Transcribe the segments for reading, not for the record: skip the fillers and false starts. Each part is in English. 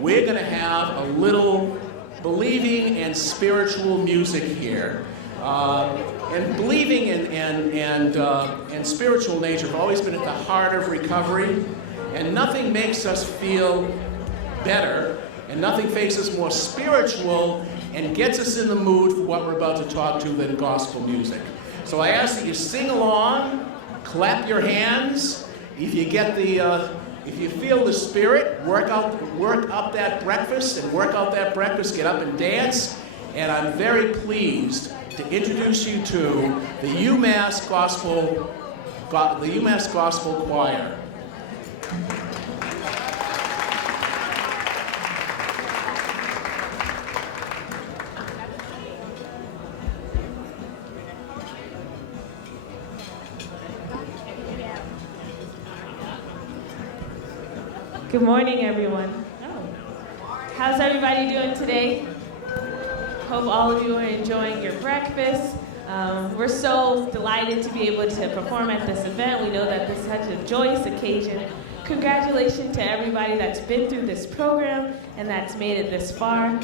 we're going to have a little believing and spiritual music here. And believing and spiritual nature have always been at the heart of recovery, and nothing makes us feel better, and nothing makes us more spiritual and gets us in the mood for what we're about to talk to than gospel music. So I ask that you sing along, clap your hands. If you get if you feel the spirit, work up that breakfast, get up and dance. And I'm very pleased to introduce you to the UMass Gospel Choir. Good morning, everyone. How's everybody doing today? Hope all of you are enjoying your breakfast. We're so delighted to be able to perform at this event. We know that this is such a joyous occasion. Congratulations to everybody that's been through this program and that's made it this far.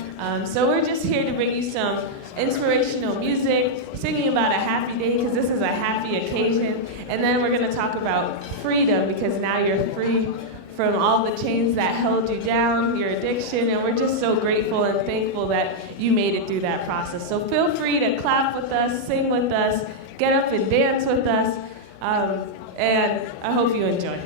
So we're just here to bring you some inspirational music, singing about a happy day because this is a happy occasion. And then we're going to talk about freedom because now you're free from all the chains that held you down, your addiction, and we're just so grateful and thankful that you made it through that process. So feel free to clap with us, sing with us, get up and dance with us, and I hope you enjoy.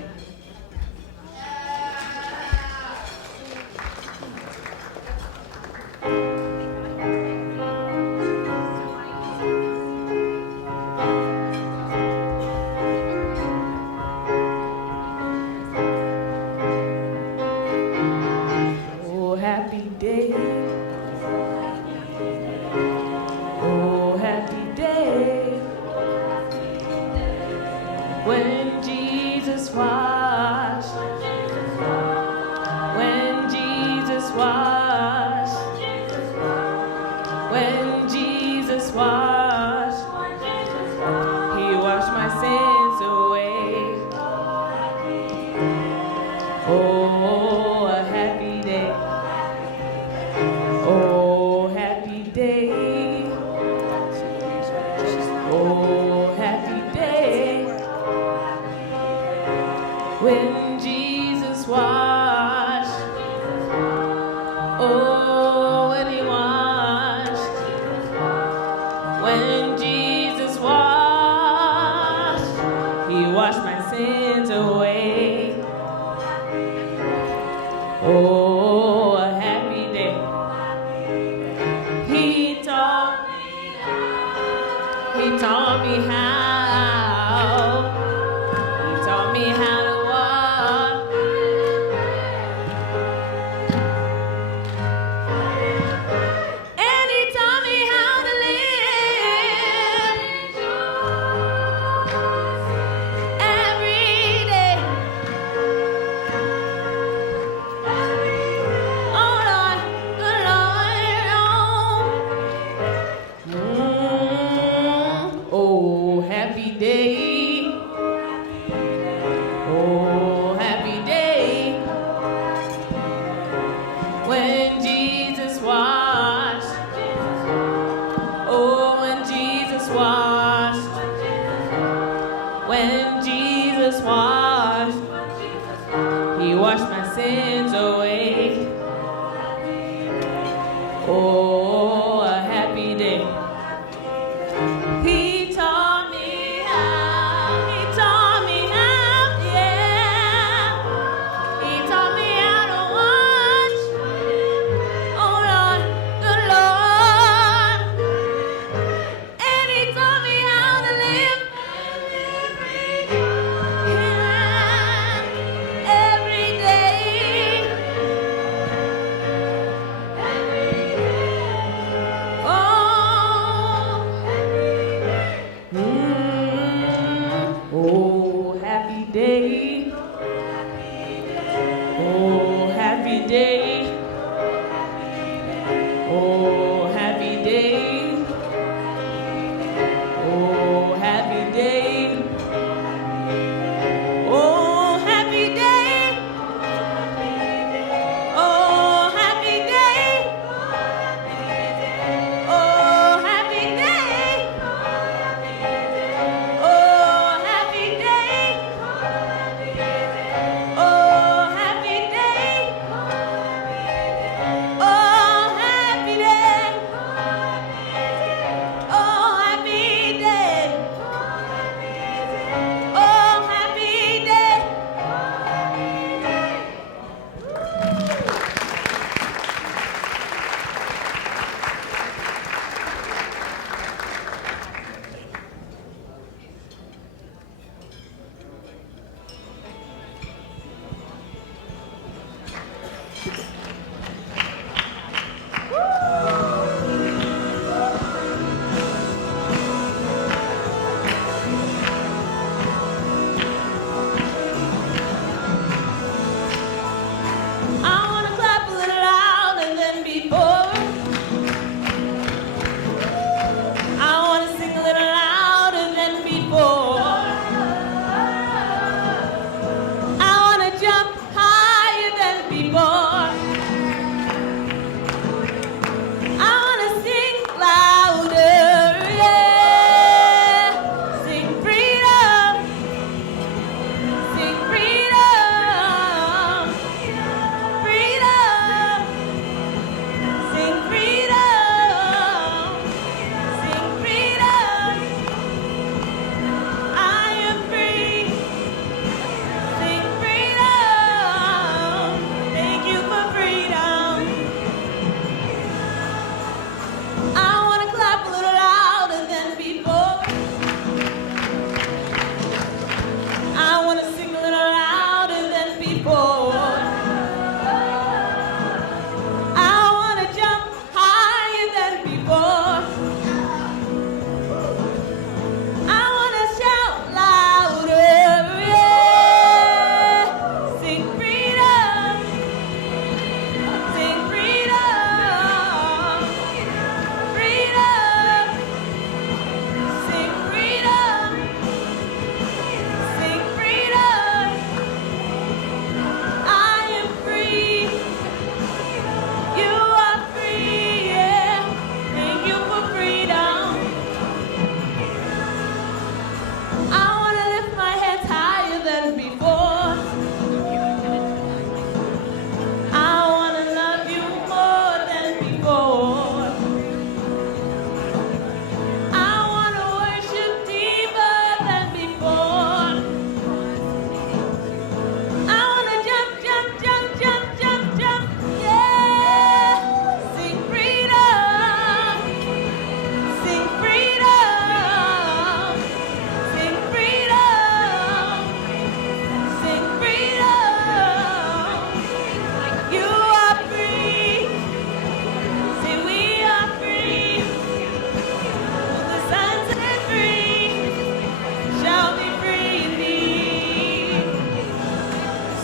Oh, a happy day. He taught me how.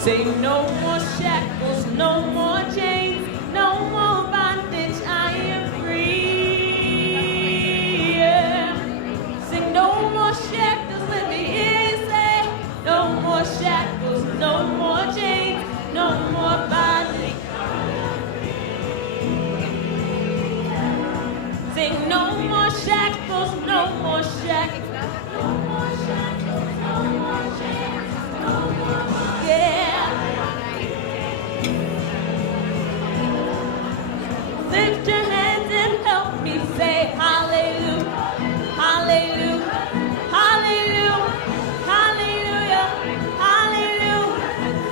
Say no more shackles, no more chains, no more bondage, I am free. Yeah. Say no more shackles, let me hear you say, no more shackles, no more chains, no more bondage. Say no more shackles, no more shackles, no more shackles, no more chains, no more bondage. Yeah. Lift your hands and help me say hallelujah, hallelujah, hallelujah, hallelujah, hallelujah,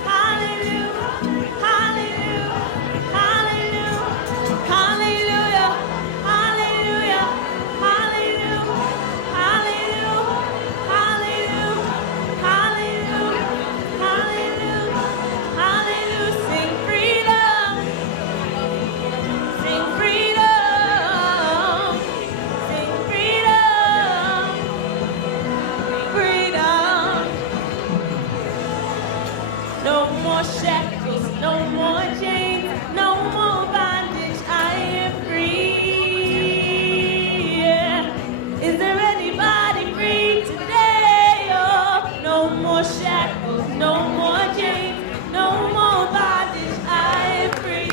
hallelujah, hallelujah, hallelujah, hallelujah, hallelujah, hallelujah, hallelujah, hallelujah, hallelujah, hallelujah, sing freedom. Sing freedom, sing freedom, freedom. No more shackles, no more chains, no more bondage, I am free. Yeah. Is there anybody free today? Oh, no more shackles, no more chains, no more bondage, I am free.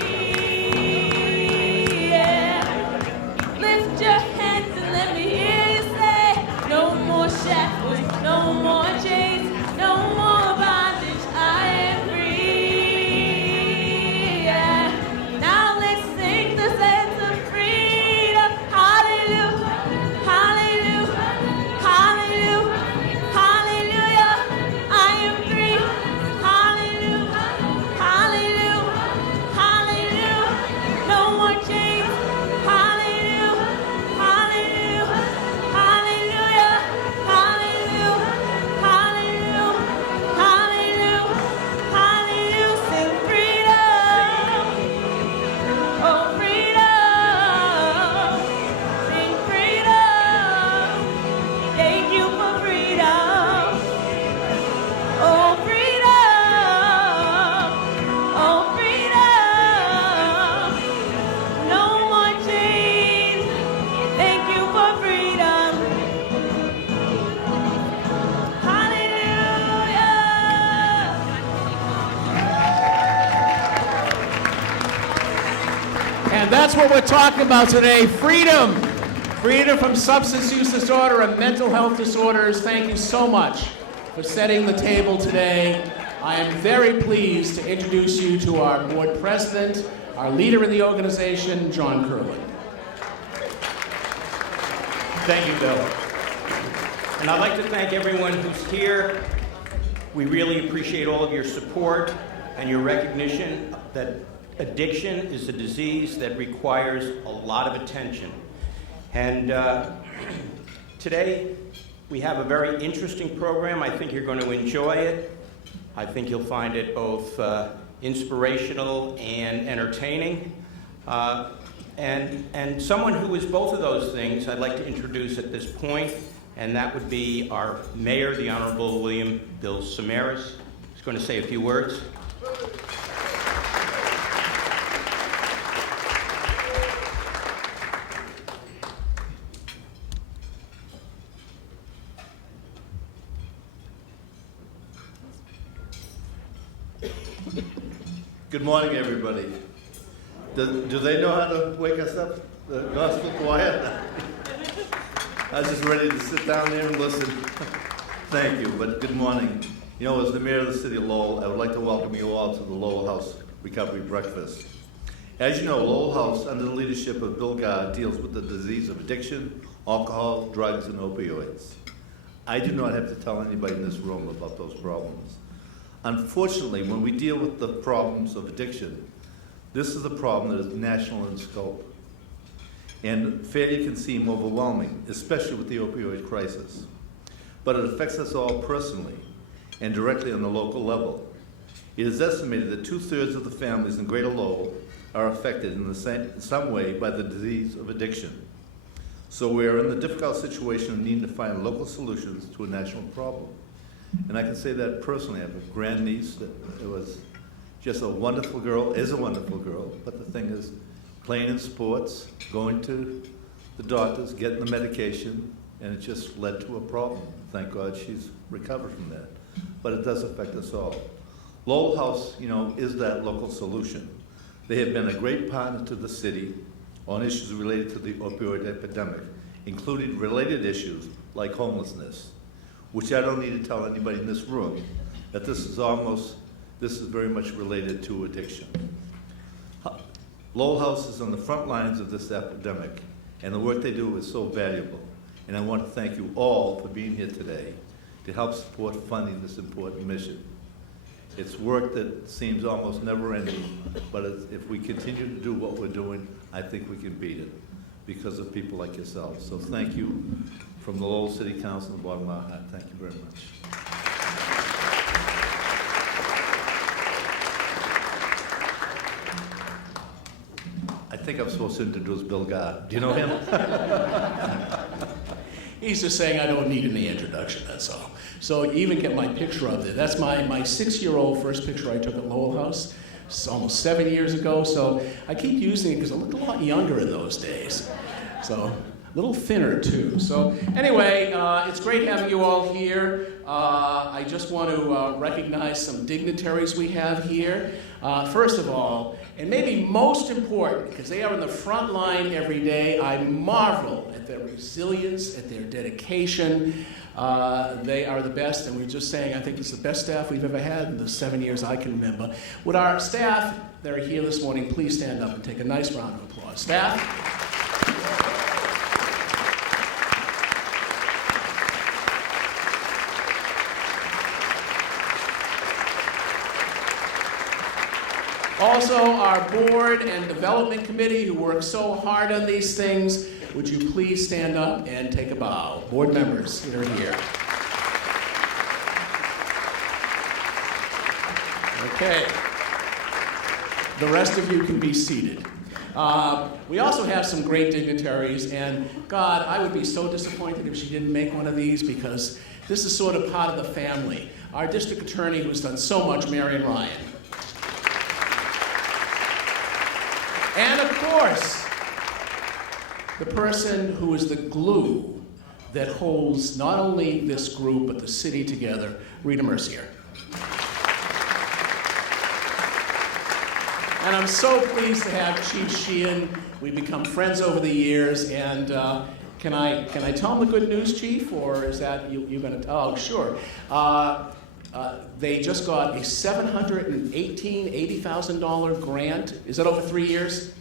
Yeah. Lift your hands and let me hear you say, no more shackles, no more chains, no more bondage, I am free. Yeah. Now let's sing the sense of freedom. Hallelujah, hallelujah, hallelujah, hallelujah, I am free. Hallelujah, hallelujah, hallelujah, no more chains. Hallelujah, hallelujah, hallelujah, hallelujah, hallelujah, hallelujah, hallelujah, sing freedom, oh freedom, sing freedom, thank you for freedom, oh freedom, oh freedom, no more chains, thank you for freedom, hallelujah. And that's what we're talking about today, freedom. Freedom from substance use disorder and mental health disorders. Thank you so much for setting the table today. I am very pleased to introduce you to our board president, our leader in the organization, John Curlin. Thank you, Bill. And I'd like to thank everyone who's here. We really appreciate all of your support and your recognition that addiction is a disease that requires a lot of attention. And today, we have a very interesting program. I think you're going to enjoy it. I think you'll find it both inspirational and entertaining. And someone who is both of those things I'd like to introduce at this point, and that would be our mayor, the Honorable William Bill Samaras. He's going to say a few words. Good morning, everybody. Do they know how to wake us up, the gospel choir? I was just ready to sit down there and listen. Thank you, but good morning. You know, as the mayor of the city of Lowell, I would like to welcome you all to the Lowell House Recovery Breakfast. As you know, Lowell House, under the leadership of Bill Gard, deals with the disease of addiction, alcohol, drugs, and opioids. I do not have to tell anybody in this room about those problems. Unfortunately, when we deal with the problems of addiction, this is a problem that is national in scope. And failure can seem overwhelming, especially with the opioid crisis. But it affects us all personally and directly on the local level. It is estimated that 2/3 of the families in Greater Lowell are affected in some way by the disease of addiction. So we are in the difficult situation of needing to find local solutions to a national problem. And I can say that personally. I have a grandniece that was just a wonderful girl, is a wonderful girl, but the thing is, playing in sports, going to the doctors, getting the medication, and it just led to a problem. Thank God she's recovered from that. But it does affect us all. Lowell House, is that local solution. They have been a great partner to the city on issues related to the opioid epidemic, including related issues like homelessness, which I don't need to tell anybody in this room that this is very much related to addiction. Lowell House is on the front lines of this epidemic, and the work they do is so valuable. And I want to thank you all for being here today to help support funding this important mission. It's work that seems almost never ending, but if we continue to do what we're doing, I think we can beat it because of people like yourselves. So thank you from the Lowell City Council, the bottom of my heart. Thank you very much. I think I'm supposed to introduce Bill Gard. Do you know him? He's just saying I don't need any introduction, that's all. So you even get my picture up there. That's my 6-year-old first picture I took at Lowell House. It's almost 7 years ago, so I keep using it because I looked a lot younger in those days. So a little thinner too. So anyway, it's great having you all here. I just want to recognize some dignitaries we have here. First of all, and maybe most important, because they are in the front line every day, I marvel at their resilience, at their dedication. They are the best, and we're just saying I think it's the best staff we've ever had in the 7 years I can remember. Would our staff that are here this morning please stand up and take a nice round of applause. Staff? Also, our board and development committee who work so hard on these things, would you please stand up and take a bow? Board members that are here. Okay. The rest of you can be seated. We also have some great dignitaries, and God, I would be so disappointed if she didn't make one of these because this is sort of part of the family. Our district attorney who's done so much, Marion Ryan. And of course, the person who is the glue that holds not only this group but the city together, Rita Mercier. And I'm so pleased to have Chief Sheehan. We've become friends over the years, and can I tell him the good news, Chief, or is that you going to? Oh, sure. They just got a $780,000 grant. Is that over 3 years?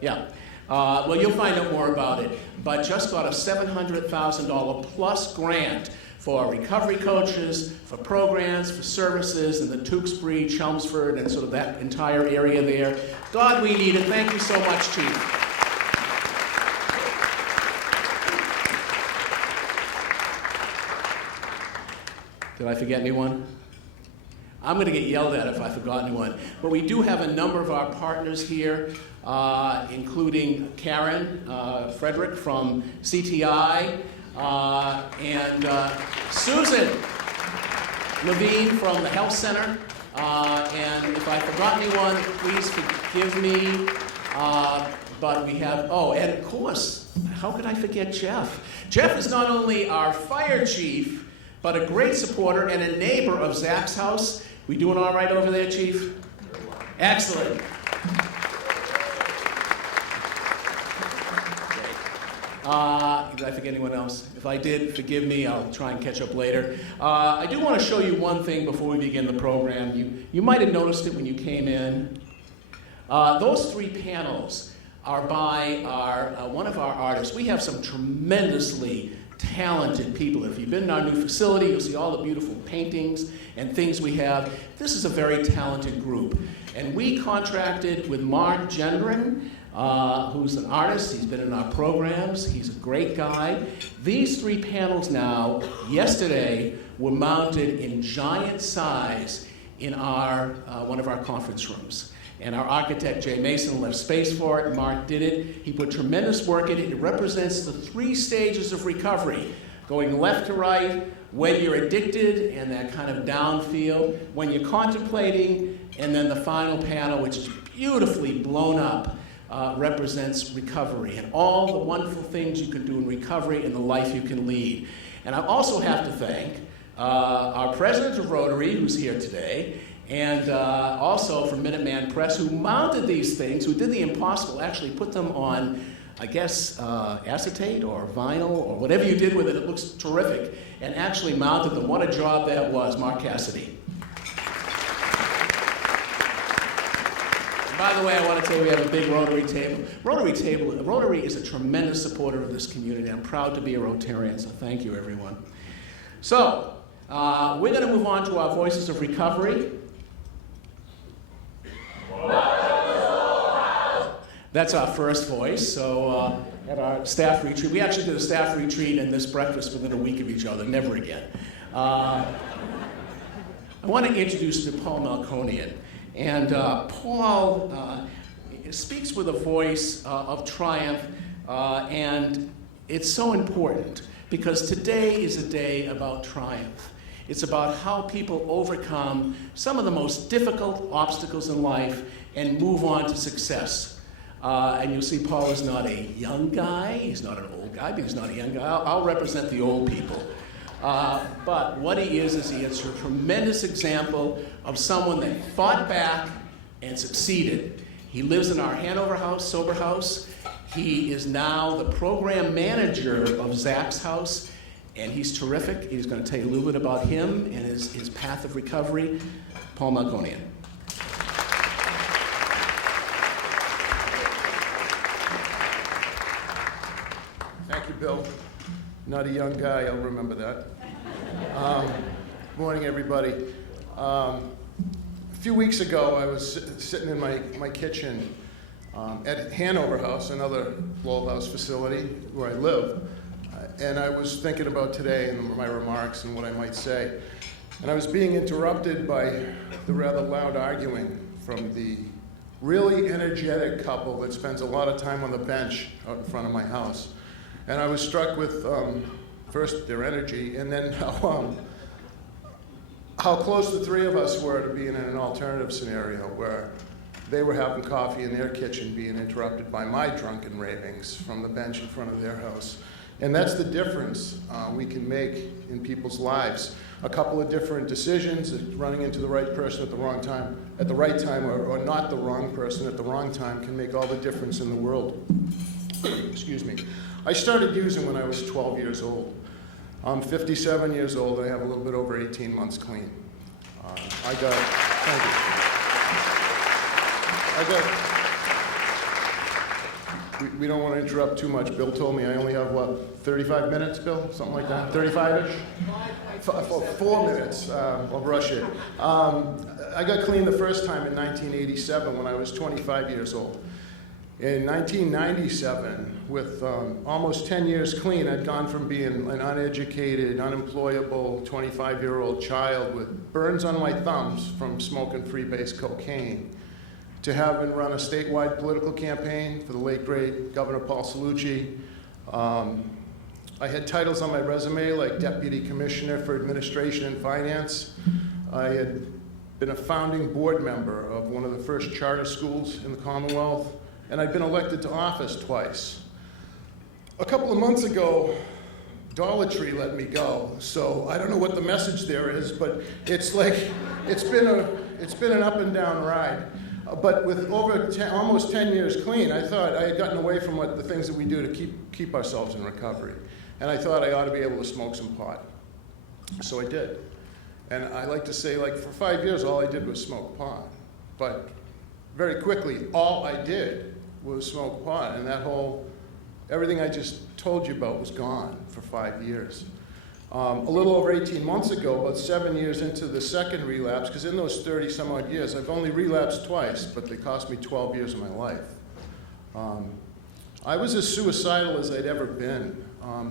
Yeah. Well, you'll find out more about it. But just got a $700,000 plus grant for recovery coaches, for programs, for services in the Tewksbury, Chelmsford, and sort of that entire area there. God, we need it. Thank you so much, Chief. Did I forget anyone? I'm going to get yelled at if I forgot anyone. But we do have a number of our partners here, including Karen Frederick from CTI, and Susan Levine from the Health Center. And if I forgot anyone, please forgive me. But we have, and of course, how could I forget Jeff? Jeff is not only our fire chief, but a great supporter and a neighbor of Zach's house. We doing all right over there, Chief? Excellent. Did I forget anyone else? If I did, forgive me. I'll try and catch up later. I do want to show you one thing before we begin the program. You might have noticed it when you came in. Those 3 panels are by one of our artists. We have some tremendously talented people. If you've been in our new facility, you'll see all the beautiful paintings and things we have. This is a very talented group. And we contracted with Mark Gendron, who's an artist. He's been in our programs. He's a great guy. These 3 panels now, yesterday, were mounted in giant size in our one of our conference rooms. And our architect, Jay Mason, left space for it. Mark did it. He put tremendous work in it. It represents the 3 stages of recovery, going left to right, when you're addicted and that kind of down feel, when you're contemplating, and then the final panel, which is beautifully blown up, represents recovery and all the wonderful things you can do in recovery and the life you can lead. And I also have to thank our president of Rotary, who's here today, and also from Minuteman Press, who mounted these things, who did the impossible, actually put them on, I guess, acetate or vinyl or whatever you did with it. It looks terrific, and actually mounted them. What a job that was, Mark Cassidy. By the way, I want to tell you we have a big Rotary table. Rotary is a tremendous supporter of this community. I'm proud to be a Rotarian, so thank you, everyone. So, we're going to move on to our Voices of Recovery. That's our first voice. So, at our staff retreat, we actually did a staff retreat and this breakfast within a week of each other, never again. I want to introduce you to Paul Melkonian. And Paul speaks with a voice of triumph, and it's so important because today is a day about triumph. It's about how people overcome some of the most difficult obstacles in life and move on to success. And you'll see Paul is not a young guy, he's not an old guy, but he's not a young guy. I'll represent the old people. But what he is he is a tremendous example of someone that fought back and succeeded. He lives in our Hanover house, sober house. He is now the program manager of Zach's house, and he's terrific. He's going to tell you a little bit about him and his path of recovery. Paul Melkonian. Thank you, Bill. Not a young guy, I'll remember that. Morning, everybody. A few weeks ago, I was sitting in my kitchen at Hanover House, another Lowell House facility where I live, and I was thinking about today and my remarks and what I might say. And I was being interrupted by the rather loud arguing from the really energetic couple that spends a lot of time on the bench out in front of my house. And I was struck with, first, their energy, and then how close the three of us were to being in an alternative scenario where they were having coffee in their kitchen being interrupted by my drunken ravings from the bench in front of their house. And that's the difference we can make in people's lives. A couple of different decisions, running into the right person at the wrong time, or not the wrong person at the wrong time can make all the difference in the world. Excuse me. I started using when I was 12 years old. I'm 57 years old, and I have a little bit over 18 months clean. Thank you. We don't want to interrupt too much. Bill told me I only have, 35 minutes, Bill? Something like that? 35-ish? 4 minutes. I'll rush it. I got clean the first time in 1987 when I was 25 years old. In 1997, with almost 10 years clean, I'd gone from being an uneducated, unemployable 25-year-old child with burns on my thumbs from smoking freebase cocaine to having run a statewide political campaign for the late great Governor Paul Cellucci. I had titles on my resume like Deputy Commissioner for Administration and Finance. I had been a founding board member of one of the first charter schools in the Commonwealth, and I'd been elected to office twice. A couple of months ago, Dollar Tree let me go, so I don't know what the message there is, but it's like, it's been an up and down ride. But with almost 10 years clean, I thought I had gotten away from the things that we do to keep ourselves in recovery. And I thought I ought to be able to smoke some pot. So I did. And I like to say, for 5 years, all I did was smoke pot. But very quickly, all I did was smoke pot, and everything I just told you about was gone for 5 years. A little over 18 months ago, about 7 years into the second relapse, because in those 30 some odd years, I've only relapsed twice, but they cost me 12 years of my life. I was as suicidal as I'd ever been.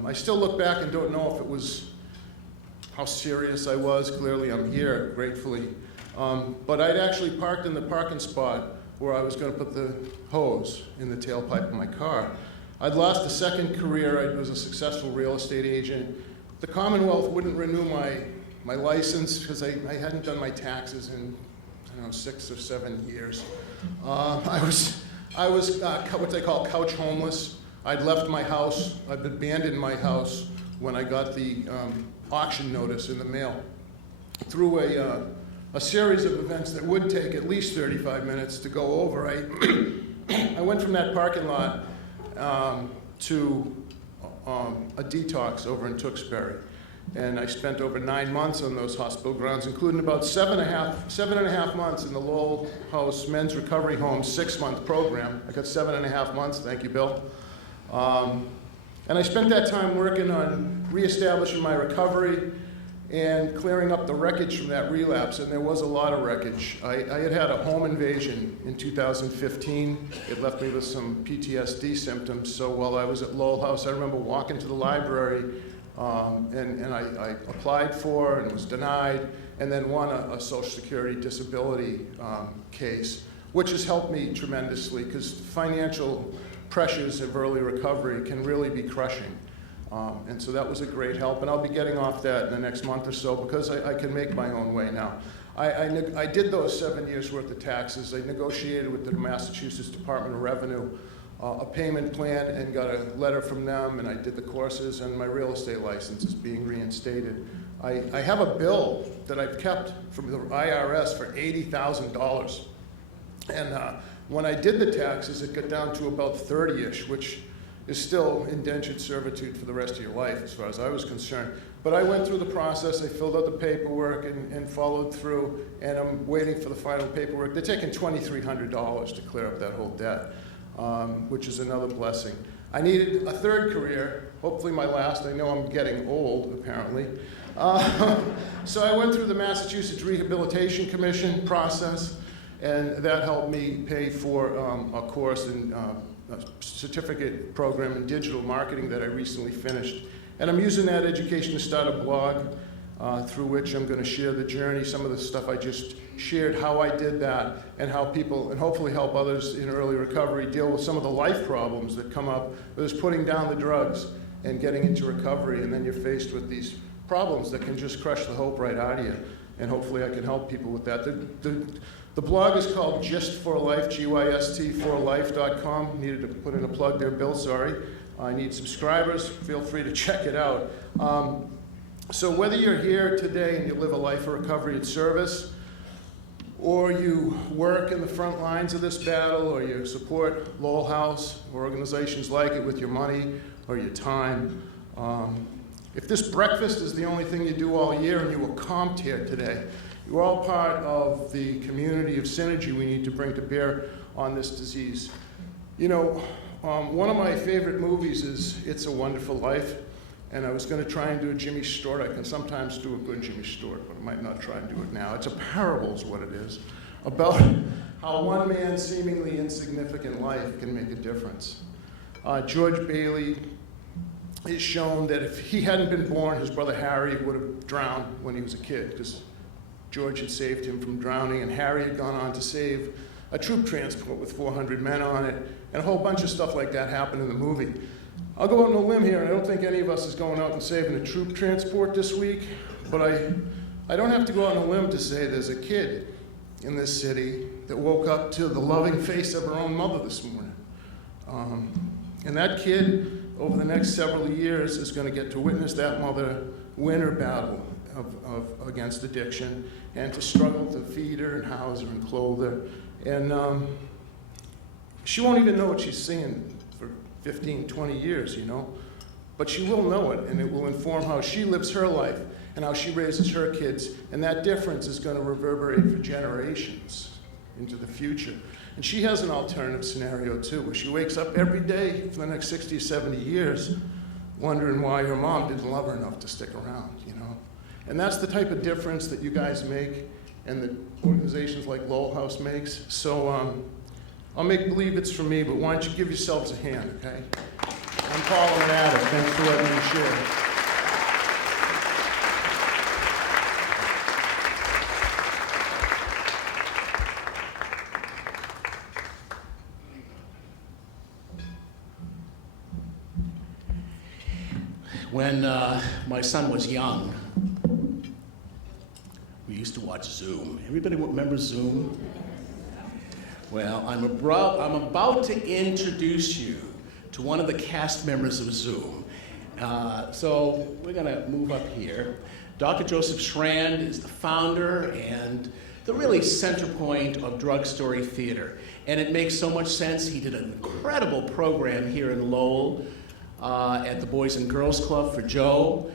I still look back and don't know if it was how serious I was. Clearly I'm here, gratefully. But I'd actually parked in the parking spot where I was going to put the hose in the tailpipe of my car. I'd lost a second career. I was a successful real estate agent. the Commonwealth wouldn't renew my license because I hadn't done my taxes in, I don't know, 6 or 7 years. I was what they call couch homeless. I'd left my house, I'd abandoned my house when I got the auction notice in the mail. Through a series of events that would take at least 35 minutes to go over, I went from that parking lot to a detox over in Tewksbury. And I spent over 9 months on those hospital grounds, including about 7.5 months in the Lowell House Men's Recovery Home 6-month program. I got 7.5 months, thank you, Bill. And I spent that time working on reestablishing my recovery and clearing up the wreckage from that relapse, and there was a lot of wreckage. I had a home invasion in 2015. It left me with some PTSD symptoms, so while I was at Lowell House, I remember walking to the library, and I applied for and was denied, and then won a Social Security disability case, which has helped me tremendously, because financial pressures of early recovery can really be crushing. And so that was a great help, and I'll be getting off that in the next month or so because I can make my own way now. I did those 7 years worth of taxes. I negotiated with the Massachusetts Department of Revenue a payment plan and got a letter from them, and I did the courses, and my real estate license is being reinstated. I have a bill that I've kept from the IRS for $80,000. And when I did the taxes, it got down to about 30-ish, which is still indentured servitude for the rest of your life, as far as I was concerned. But I went through the process, I filled out the paperwork and followed through, and I'm waiting for the final paperwork. They're taking $2,300 to clear up that whole debt, which is another blessing. I needed a third career, hopefully my last. I know I'm getting old, apparently. So I went through the Massachusetts Rehabilitation Commission process, and that helped me pay for a course in a certificate program in digital marketing that I recently finished. And I'm using that education to start a blog through which I'm going to share the journey, some of the stuff I just shared, how I did that, and how people, and hopefully help others in early recovery deal with some of the life problems that come up, whether it's putting down the drugs and getting into recovery, and then you're faced with these problems that can just crush the hope right out of you. And hopefully I can help people with that. The blog is called Gist for Life, GYST4life.com. Needed to put in a plug there, Bill, sorry. I need subscribers. Feel free to check it out. So whether you're here today and you live a life of recovery and service, or you work in the front lines of this battle, or you support Lowell House or organizations like it with your money or your time, if this breakfast is the only thing you do all year and you were comped here today, you're all part of the community of synergy we need to bring to bear on this disease. You know, one of my favorite movies is It's a Wonderful Life, and I was going to try and do a Jimmy Stewart. I can sometimes do a good Jimmy Stewart, but I might not try and do it now. It's a parable is what it is, about how one man's seemingly insignificant life can make a difference. George Bailey is shown that if he hadn't been born, his brother Harry would have drowned when he was a kid, because George had saved him from drowning, and Harry had gone on to save a troop transport with 400 men on it, and a whole bunch of stuff like that happened in the movie. I'll go out on a limb here, and I don't think any of us is going out and saving a troop transport this week, but I don't have to go out on a limb to say there's a kid in this city that woke up to the loving face of her own mother this morning. And that kid, over the next several years, is going to get to witness that mother win her battle against addiction, and to struggle to feed her and house her and clothe her. And she won't even know what she's seeing for 15, 20 years, you know. But she will know it, and it will inform how she lives her life and how she raises her kids. And that difference is going to reverberate for generations into the future. And she has an alternative scenario, too, where she wakes up every day for the next 60 or 70 years wondering why her mom didn't love her enough to stick around, you know. And that's the type of difference that you guys make and that organizations like Lowell House makes. So I'll make believe it's for me, but why don't you give yourselves a hand, okay? I'm Paul and Adam. Thanks for letting me share. When my son was young, we used to watch Zoom. Everybody remember Zoom? Well, I'm about to introduce you to one of the cast members of Zoom. So we're going to move up here. Dr. Joseph Schrand is the founder and the really center point of Drug Story Theater. And it makes so much sense. He did an incredible program here in Lowell at the Boys and Girls Club for Joe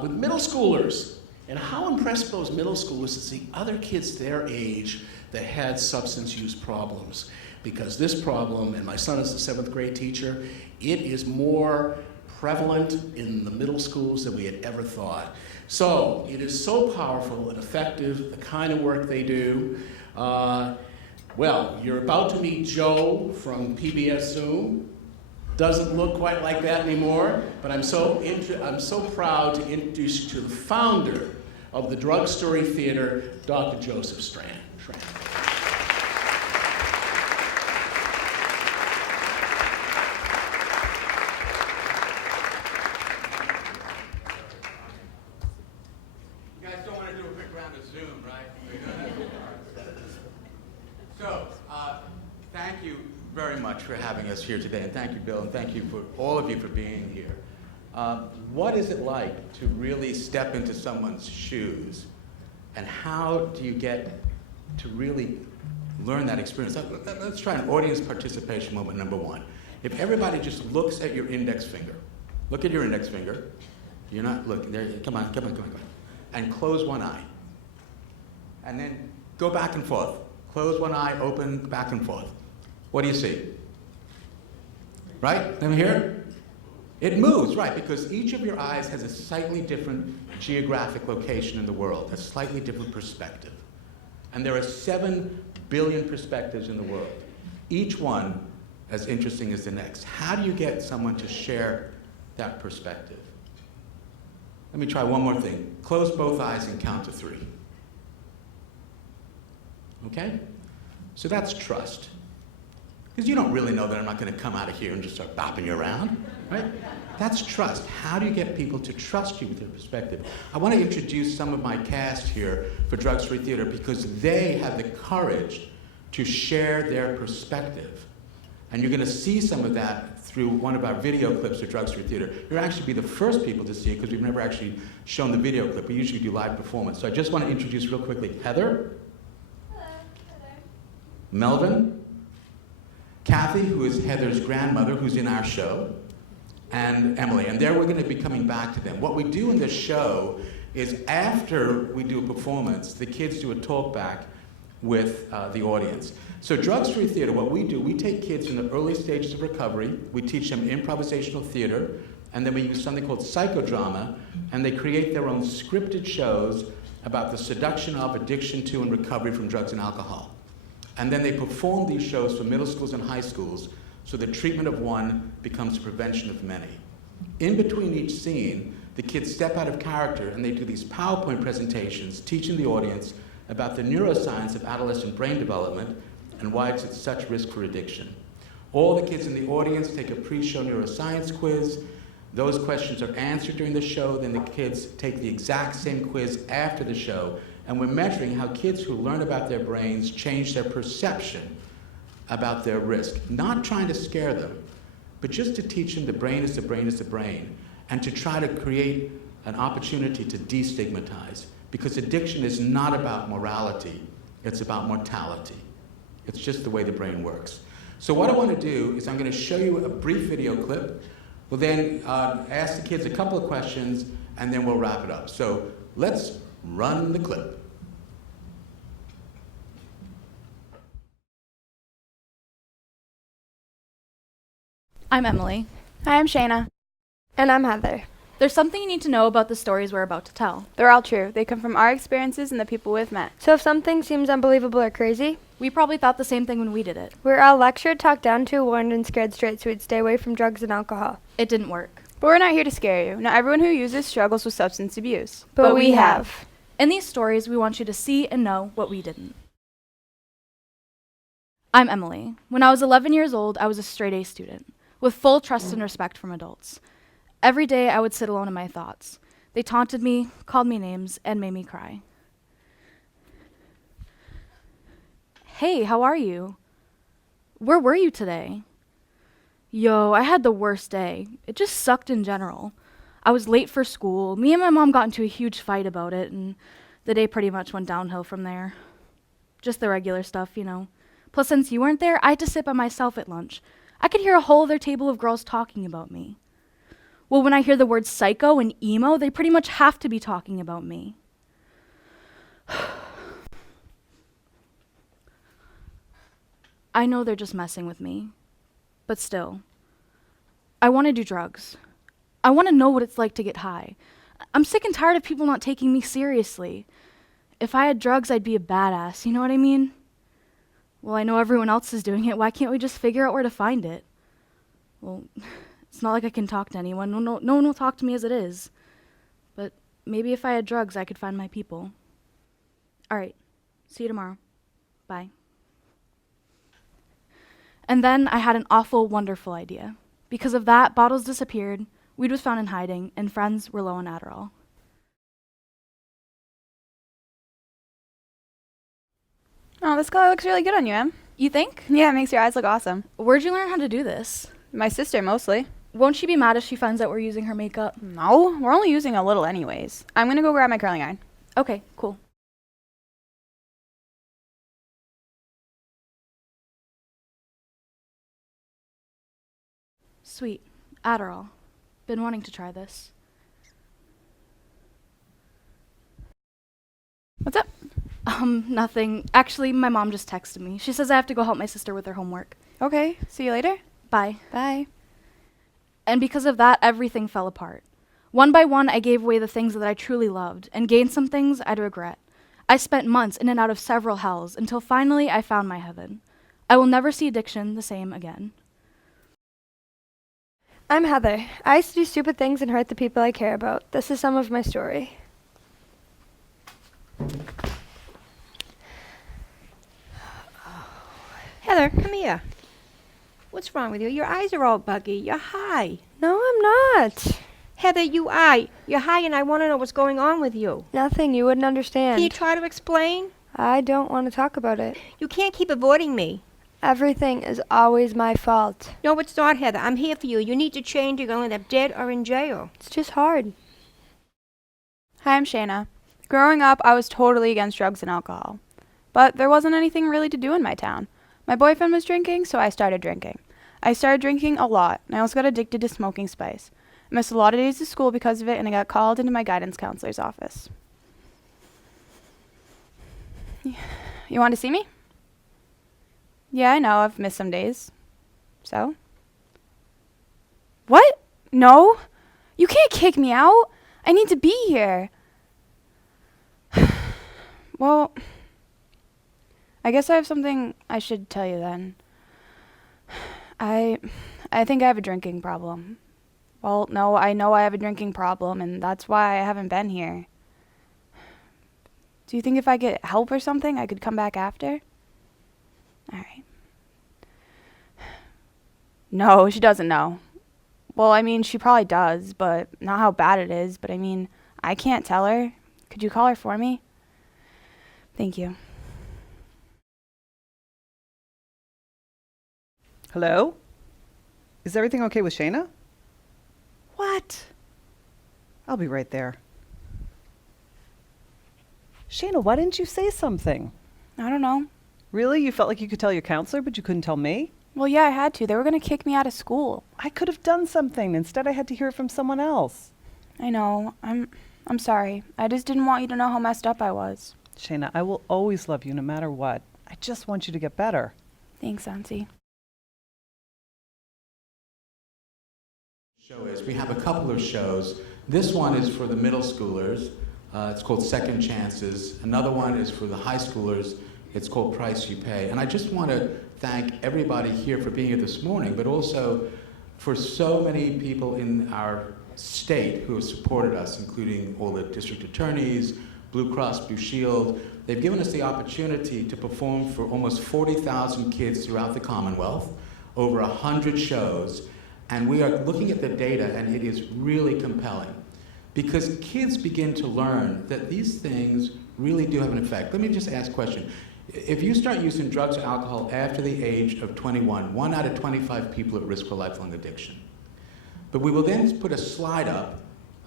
with middle schoolers. And how impressed those middle schoolers to see other kids their age that had substance use problems. Because this problem, and my son is a 7th grade teacher, it is more prevalent in the middle schools than we had ever thought. So it is so powerful and effective, the kind of work they do. Well, you're about to meet Joe from PBS Zoom. Doesn't look quite like that anymore, but I'm so proud to introduce you to the founder of the Drug Story Theater, Dr. Joseph Schrand. You guys don't want to do a quick round of Zoom, right? So, thank you very much for having us here today, and thank you, Bill, and thank you for all of you for being here. What is it like to really step into someone's shoes, and how do you get to really learn that experience? Let's try an audience participation moment number one. If everybody just looks at your index finger, look at your index finger. You're not looking there. Come on. And close one eye. And then go back and forth. Close one eye, open, back and forth. What do you see? Right? Let me hear it. It moves, right, because each of your eyes has a slightly different geographic location in the world, a slightly different perspective. And there are 7 billion perspectives in the world, each one as interesting as the next. How do you get someone to share that perspective? Let me try one more thing. Close both eyes and count to 3. Okay? So that's trust. Because you don't really know that I'm not going to come out of here and just start bopping you around, right? That's trust. How do you get people to trust you with their perspective? I want to introduce some of my cast here for Drug Story Theater because they have the courage to share their perspective. And you're going to see some of that through one of our video clips for Drug Story Theater. You'll actually be the first people to see it because we've never actually shown the video clip. We usually do live performance. So I just want to introduce real quickly Heather. Hello. Heather. Melvin. Kathy, who is Heather's grandmother, who's in our show, and Emily. And there we're going to be coming back to them. What we do in this show is after we do a performance, the kids do a talk back with the audience. So Drug Story Theater, what we do, we take kids in the early stages of recovery, we teach them improvisational theater, and then we use something called psychodrama, and they create their own scripted shows about the seduction of, addiction to, and recovery from drugs and alcohol. And then they perform these shows for middle schools and high schools, so the treatment of one becomes prevention of many. In between each scene, the kids step out of character and they do these PowerPoint presentations teaching the audience about the neuroscience of adolescent brain development and why it's at such risk for addiction. All the kids in the audience take a pre-show neuroscience quiz. Those questions are answered during the show, then the kids take the exact same quiz after the show, and we're measuring how kids who learn about their brains change their perception about their risk. Not trying to scare them, but just to teach them the brain is the brain is the brain, and to try to create an opportunity to destigmatize. Because addiction is not about morality, it's about mortality. It's just the way the brain works. So what I want to do is I'm going to show you a brief video clip. We'll then ask the kids a couple of questions, and then we'll wrap it up. So let's run the clip. I'm Emily. Hi, I'm Shayna. And I'm Heather. There's something you need to know about the stories we're about to tell. They're all true. They come from our experiences and the people we've met. So if something seems unbelievable or crazy, We probably thought the same thing when we did it. we're all lectured, talked down to, warned, and scared straight so we'd stay away from drugs and alcohol. It didn't work. But we're not here to scare you. Not everyone who uses struggles with substance abuse. But we have. In these stories, we want you to see and know what we didn't. I'm Emily. When I was 11 years old, I was a straight-A student, with full trust and respect from adults. Every day I would sit alone in my thoughts. They taunted me, called me names, and made me cry. Hey, how are you? Where were you today? Yo, I had the worst day. It just sucked in general. I was late for school. Me and my mom got into a huge fight about it, and the day pretty much went downhill from there. Just the regular stuff, you know. Plus, since you weren't there, I had to sit by myself at lunch. I could hear a whole other table of girls talking about me. Well, when I hear the words psycho and emo, they pretty much have to be talking about me. I know they're just messing with me, but still, I want to do drugs. I want to know what it's like to get high. I'm sick and tired of people not taking me seriously. If I had drugs, I'd be a badass, you know what I mean? Well, I know everyone else is doing it. Why can't we just figure out where to find it? Well, it's not like I can talk to anyone. No one will talk to me as it is. But maybe if I had drugs, I could find my people. All right. See you tomorrow. Bye. And then I had an awful, wonderful idea. Because of that, bottles disappeared, weed was found in hiding, and friends were low on Adderall. Oh, this color looks really good on you, Em. You think? Yeah, it makes your eyes look awesome. Where'd you learn how to do this? My sister, mostly. Won't she be mad if she finds out we're using her makeup? No, we're only using a little anyways. I'm gonna go grab my curling iron. Okay, cool. Sweet. Adderall. Been wanting to try this. What's up? Nothing. Actually, my mom just texted me. She says I have to go help my sister with her homework. Okay, see you later. Bye. Bye. And because of that, everything fell apart. One by one, I gave away the things that I truly loved and gained some things I'd regret. I spent months in and out of several hells until finally I found my heaven. I will never see addiction the same again. I'm Heather. I used to do stupid things and hurt the people I care about. This is some of my story. Heather, come here. What's wrong with you? Your eyes are all buggy. You're high. No, I'm not. Heather, you're high and I want to know what's going on with you. Nothing. You wouldn't understand. Can you try to explain? I don't want to talk about it. You can't keep avoiding me. Everything is always my fault. No, it's not, Heather. I'm here for you. You need to change. You're going to end up dead or in jail. It's just hard. Hi, I'm Shayna. Growing up, I was totally against drugs and alcohol. But there wasn't anything really to do in my town. My boyfriend was drinking, so I started drinking. I started drinking a lot, and I also got addicted to smoking spice. I missed a lot of days of school because of it, and I got called into my guidance counselor's office. You want to see me? Yeah, I know, I've missed some days. So? What? No? You can't kick me out. I need to be here. Well, I guess I have something I should tell you then. I think I have a drinking problem. Well, no, I know I have a drinking problem, and that's why I haven't been here. Do you think if I get help or something, I could come back after? All right. No, she doesn't know. Well, I mean, she probably does, but not how bad it is. But I mean, I can't tell her. Could you call her for me? Thank you. Hello? Is everything okay with Shayna? What? I'll be right there. Shayna, why didn't you say something? I don't know. Really? You felt like you could tell your counselor, but you couldn't tell me? Well, yeah, I had to. They were going to kick me out of school. I could have done something. Instead, I had to hear it from someone else. I know. I'm sorry. I just didn't want you to know how messed up I was. Shayna, I will always love you no matter what. I just want you to get better. Thanks, Auntie. Show is we have a couple of shows. This one is for the middle schoolers. It's called Second Chances. Another one is for the high schoolers. It's called Price You Pay. And I just want to thank everybody here for being here this morning, but also for so many people in our state who have supported us, including all the district attorneys, Blue Cross Blue Shield. They've given us the opportunity to perform for almost 40,000 kids throughout the Commonwealth, over 100 shows, And we are looking at the data, and it is really compelling. Because kids begin to learn that these things really do have an effect. Let me just ask a question. If you start using drugs or alcohol after the age of 21, 1 out of 25 people at risk for lifelong addiction. But we will then put a slide up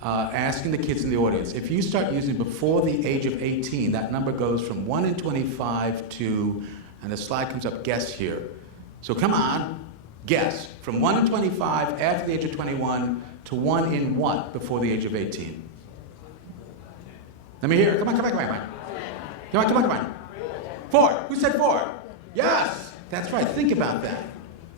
asking the kids in the audience, if you start using before the age of 18, that number goes from 1 in 25 to, and the slide comes up, guess here. So come on, guess. From 1 in 25 after the age of 21 to 1 in what before the age of 18? Let me hear it. Come on. Come on. 4. Who said 4? Yes. That's right. Think about that.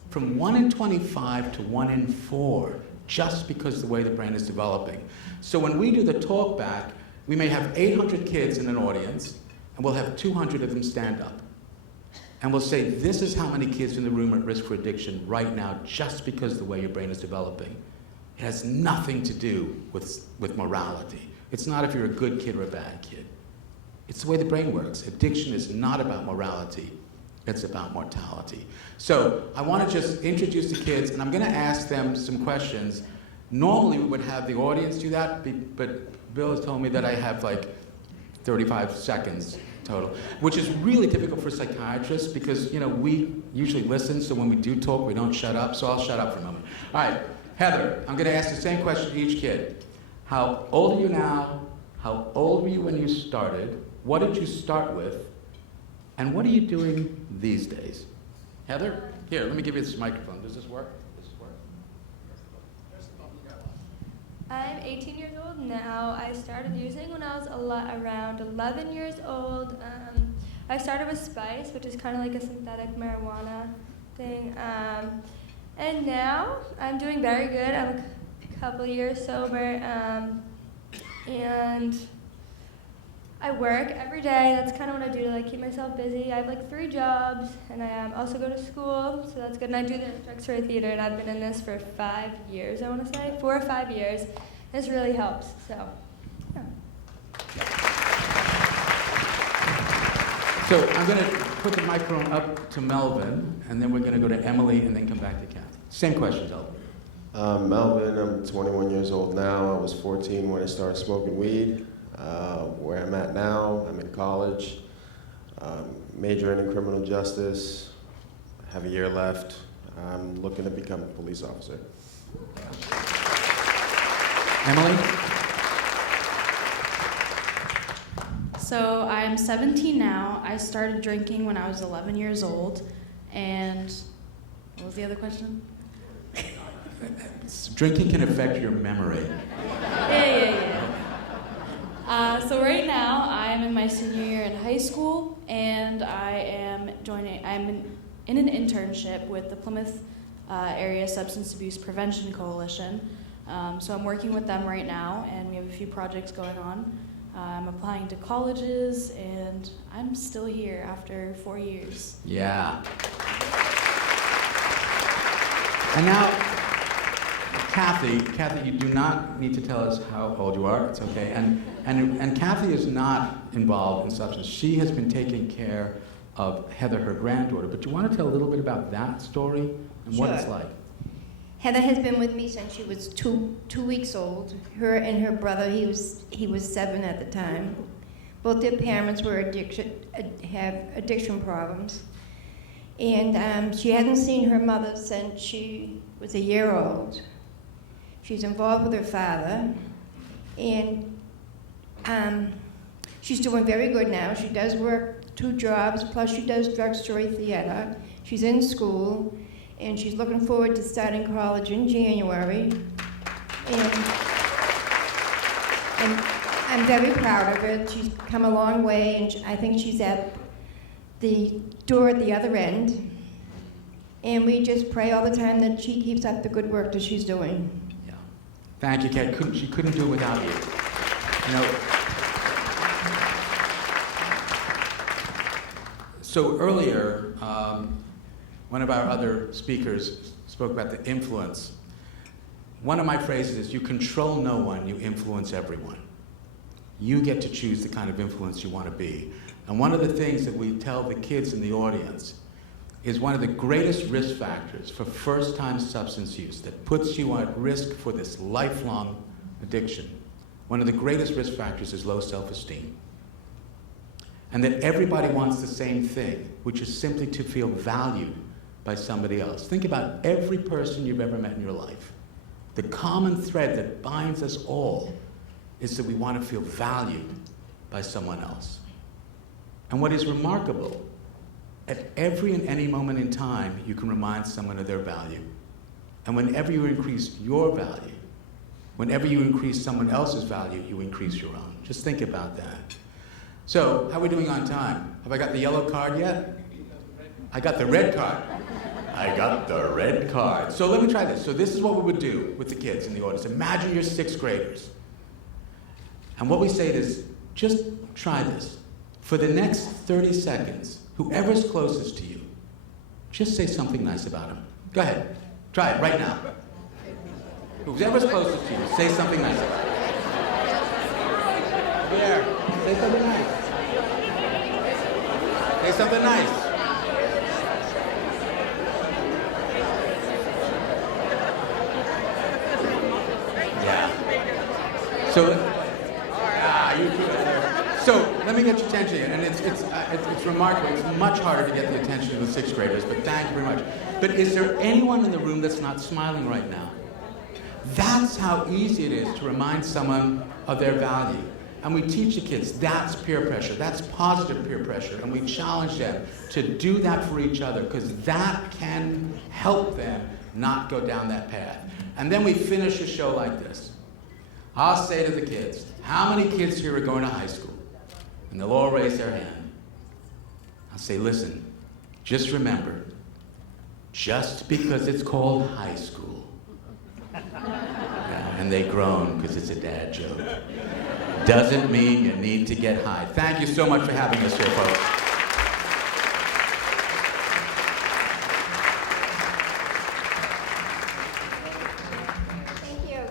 From 1 in 25 to 1 in 4, just because of the way the brain is developing. So when we do the talk back, we may have 800 kids in an audience, and we'll have 200 of them stand up. And we'll say, this is how many kids in the room are at risk for addiction right now, just because of the way your brain is developing. It has nothing to do with morality. It's not if you're a good kid or a bad kid. It's the way the brain works. Addiction is not about morality. It's about mortality. So I want to just introduce the kids, and I'm going to ask them some questions. Normally we would have the audience do that, but Bill has told me that I have like 35 seconds total, which is really difficult for psychiatrists because, you know, we usually listen, so when we do talk, we don't shut up, so I'll shut up for a moment. All right, Heather, I'm going to ask the same question to each kid. How old are you now? How old were you when you started? What did you start with? And what are you doing these days? Heather, here, let me give you this microphone. Does this work? I'm 18 years old now. I started using when I was around 11 years old. I started with Spice, which is kind of like a synthetic marijuana thing. And now I'm doing very good. I'm a couple years sober. And I work every day. That's kind of what I do to like keep myself busy. I have like 3 jobs, and I also go to school, so that's good. And I do the drugstore theater, and I've been in this for 5 years, I want to say, 4 or 5 years. This really helps, so, yeah. So I'm going to put the microphone up to Melvin, and then we're going to go to Emily, and then come back to Kathy. Same questions, Elvin. Melvin, I'm 21 years old now. I was 14 when I started smoking weed. Where I'm at now, I'm in college, majoring in criminal justice, have a year left. I'm looking to become a police officer. Emily? So I'm 17 now. I started drinking when I was 11 years old. And what was the other question? Drinking can affect your memory. Yeah. So right now, I'm in my senior year in high school, and I'm in an internship with the Plymouth Area Substance Abuse Prevention Coalition. So I'm working with them right now, and we have a few projects going on. I'm applying to colleges, and I'm still here after 4 years. Yeah. And now, Kathy, you do not need to tell us how old you are. It's okay. And Kathy is not involved in substance. She has been taking care of Heather, her granddaughter. But you want to tell a little bit about that story and what it's like? Heather has been with me since she was two weeks old. Her and her brother, he was 7 at the time. Both their parents were have addiction problems. And she hadn't seen her mother since she was a year old. She's involved with her father, and she's doing very good now. She does work 2 jobs, plus she does drugstore theater. She's in school, and she's looking forward to starting college in January. And I'm very proud of her. She's come a long way, and I think she's at the door at the other end. And we just pray all the time that she keeps up the good work that she's doing. Thank you, Kat. She couldn't do it without you. You know, so earlier, one of our other speakers spoke about the influence. One of my phrases is, you control no one, you influence everyone. You get to choose the kind of influence you want to be. And one of the things that we tell the kids in the audience is one of the greatest risk factors for first-time substance use that puts you at risk for this lifelong addiction. One of the greatest risk factors is low self-esteem. And that everybody wants the same thing, which is simply to feel valued by somebody else. Think about every person you've ever met in your life. The common thread that binds us all is that we want to feel valued by someone else. And what is remarkable, at every and any moment in time, you can remind someone of their value. And whenever you increase your value, whenever you increase someone else's value, you increase your own. Just think about that. So, how are we doing on time? Have I got the yellow card yet? I got the red card. I got the red card. So let me try this. So this is what we would do with the kids in the audience. Imagine you're 6th graders. And what we say is, just try this. For the next 30 seconds, whoever's closest to you, just say something nice about him. Go ahead. Try it right now. Whoever's closest to you, say something nice about him. There. Say something nice. Say something nice. Yeah. So let me get your attention here. And it's remarkable. It's much harder to get the attention of the 6th graders, but thank you very much. But is there anyone in the room that's not smiling right now? That's how easy it is to remind someone of their value. And we teach the kids that's peer pressure, that's positive peer pressure, and we challenge them to do that for each other because that can help them not go down that path. And then we finish a show like this. I'll say to the kids, how many kids here are going to high school? And they'll all raise their hand. I'll say, listen, just remember, just because it's called high school, and they groan because it's a dad joke, doesn't mean you need to get high. Thank you so much for having us here, folks. Thank you.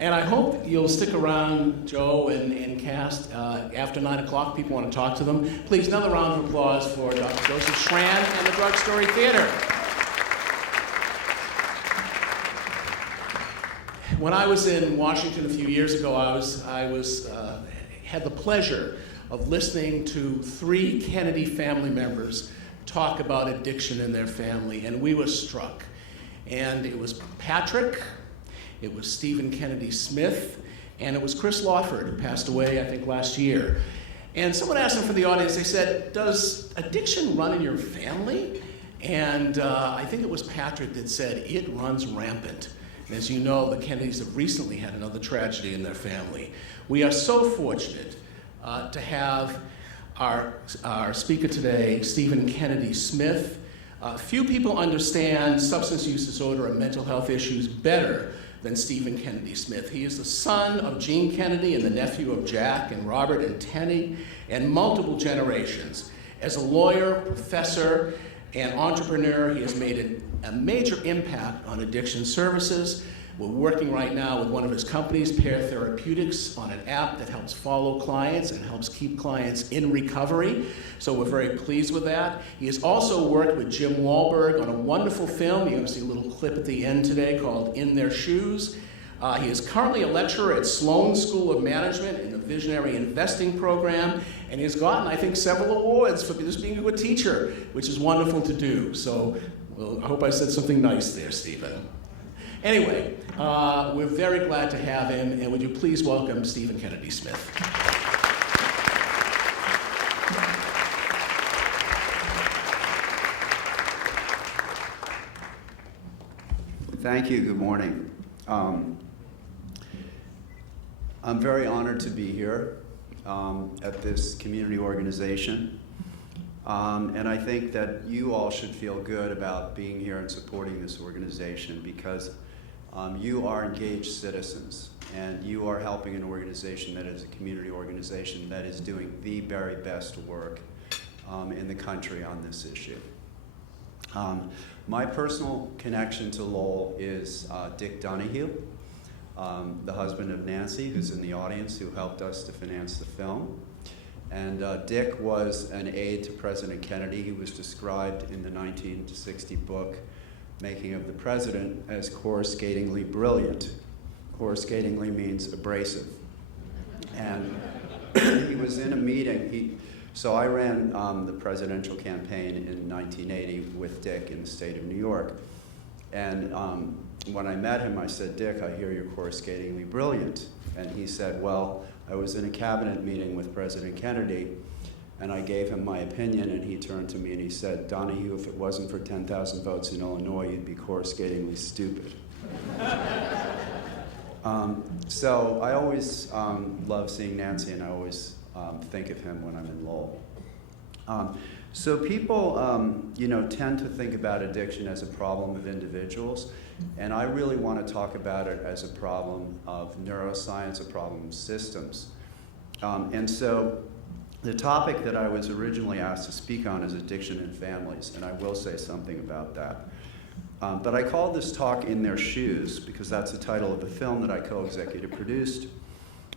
And I hope you'll stick around, Joe and cast. After 9 o'clock, people want to talk to them. Please, another round of applause for Dr. Joseph Schran and the Drug Story Theater. When I was in Washington a few years ago, I had the pleasure of listening to 3 Kennedy family members talk about addiction in their family, and we were struck. And it was Patrick, it was Stephen Kennedy Smith, and it was Chris Lawford, who passed away, I think, last year. And someone asked them for the audience, they said, does addiction run in your family? And I think it was Patrick that said, it runs rampant. And as you know, the Kennedys have recently had another tragedy in their family. We are so fortunate to have our speaker today, Stephen Kennedy Smith. Few people understand substance use disorder and mental health issues better than Stephen Kennedy Smith. He is the son of Gene Kennedy and the nephew of Jack and Robert and Tenny and multiple generations. As a lawyer, professor, and entrepreneur, he has made a major impact on addiction services. We're working right now with one of his companies, Pear Therapeutics, on an app that helps follow clients and helps keep clients in recovery. So we're very pleased with that. He has also worked with Jim Wahlberg on a wonderful film. You're going to see a little clip at the end today called In Their Shoes. He is currently a lecturer at Sloan School of Management in the Visionary Investing Program, and he's gotten, I think, several awards for just being a good teacher, which is wonderful to do. So, well, I hope I said something nice there, Stephen. Anyway, we're very glad to have him, and would you please welcome Stephen Kennedy Smith. Thank you. Good morning. I'm very honored to be here at this community organization. And I think that you all should feel good about being here and supporting this organization because you are engaged citizens and you are helping an organization that is a community organization that is doing the very best work in the country on this issue. My personal connection to Lowell is Dick Donahue, the husband of Nancy, who's in the audience, who helped us to finance the film. And Dick was an aide to President Kennedy. He was described in the 1960 book, Making of the President, as coruscatingly brilliant. Coruscatingly means abrasive. And he was in a meeting. So I ran the presidential campaign in 1980 with Dick in the state of New York. And when I met him, I said, Dick, I hear you're coruscatingly brilliant. And he said, well, I was in a cabinet meeting with President Kennedy, and I gave him my opinion, and he turned to me and he said, Donahue, if it wasn't for 10,000 votes in Illinois, you'd be coruscatingly stupid. So I always love seeing Nancy, and I always think of him when I'm in Lowell. So people, tend to think about addiction as a problem of individuals, and I really want to talk about it as a problem of neuroscience, a problem of systems. And so the topic that I was originally asked to speak on is addiction in families, and I will say something about that. But I called this talk In Their Shoes because that's the title of a film that I co-executive produced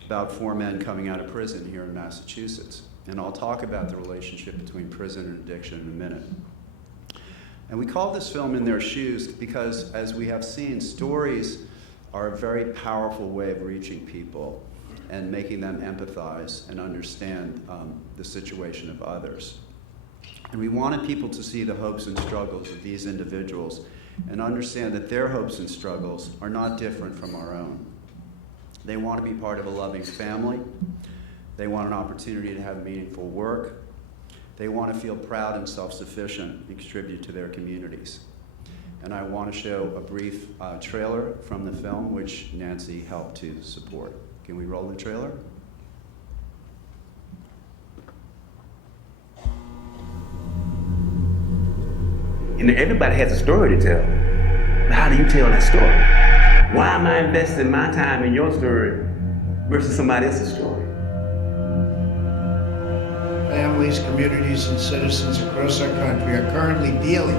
about 4 men coming out of prison here in Massachusetts. And I'll talk about the relationship between prison and addiction in a minute. And we call this film In Their Shoes because, as we have seen, stories are a very powerful way of reaching people and making them empathize and understand the situation of others. And we wanted people to see the hopes and struggles of these individuals and understand that their hopes and struggles are not different from our own. They want to be part of a loving family. They want an opportunity to have meaningful work. They want to feel proud and self-sufficient and contribute to their communities. And I want to show a brief trailer from the film, which Nancy helped to support. Can we roll the trailer? You know, everybody has a story to tell. But how do you tell that story? Why am I investing my time in your story versus somebody else's story? Families, communities, and citizens across our country are currently dealing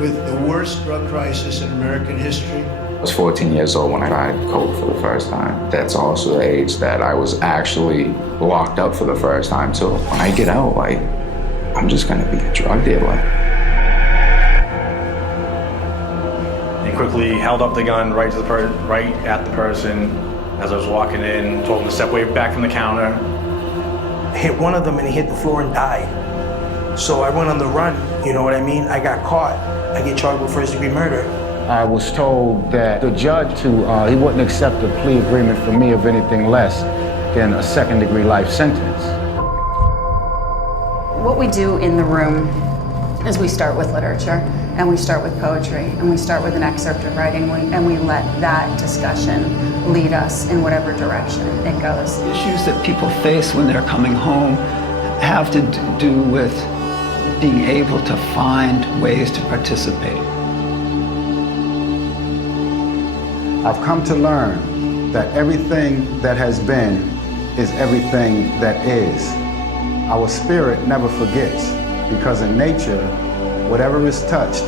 with the worst drug crisis in American history. I was 14 years old when I tried coke for the first time. That's also the age that I was actually locked up for the first time too. When I get out, I'm just gonna be a drug dealer. He quickly held up the gun right at the person as I was walking in, told him to step way back from the counter. Hit one of them and he hit the floor and died. So I went on the run, you know what I mean? I got caught. I get charged with first-degree murder. I was told that the judge he wouldn't accept a plea agreement for me of anything less than a second-degree life sentence. What we do in the room is we start with literature, and we start with poetry, and we start with an excerpt of writing, and we let that discussion lead us in whatever direction it goes. Issues that people face when they're coming home have to do with being able to find ways to participate. I've come to learn that everything that has been is everything that is. Our spirit never forgets, because in nature, whatever is touched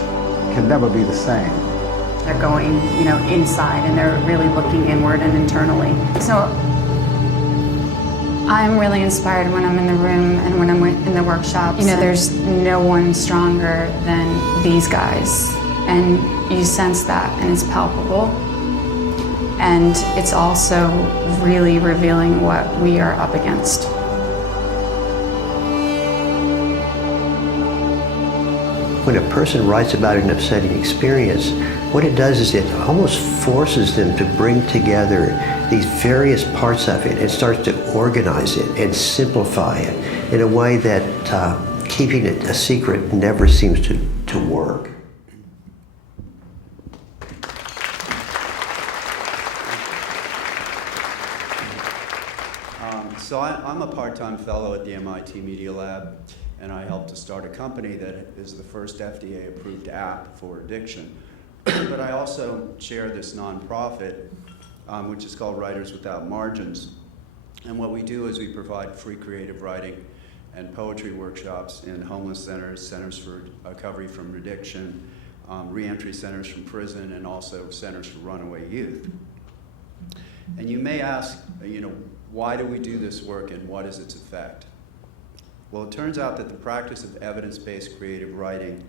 can never be the same. They're going, inside, and they're really looking inward and internally. So I'm really inspired when I'm in the room and when I'm in the workshops. There's no one stronger than these guys, and you sense that, and it's palpable. And it's also really revealing what we are up against. When a person writes about an upsetting experience, what it does is it almost forces them to bring together these various parts of it and starts to organize it and simplify it in a way that keeping it a secret never seems to work. So I'm a part-time fellow at the MIT Media Lab, and I helped to start a company that is the first FDA-approved app for addiction. But I also chair this nonprofit, which is called Writers Without Margins. And what we do is we provide free creative writing and poetry workshops in homeless centers, centers for recovery from addiction, reentry centers from prison, and also centers for runaway youth. And you may ask, why do we do this work and what is its effect? Well, it turns out that the practice of evidence-based creative writing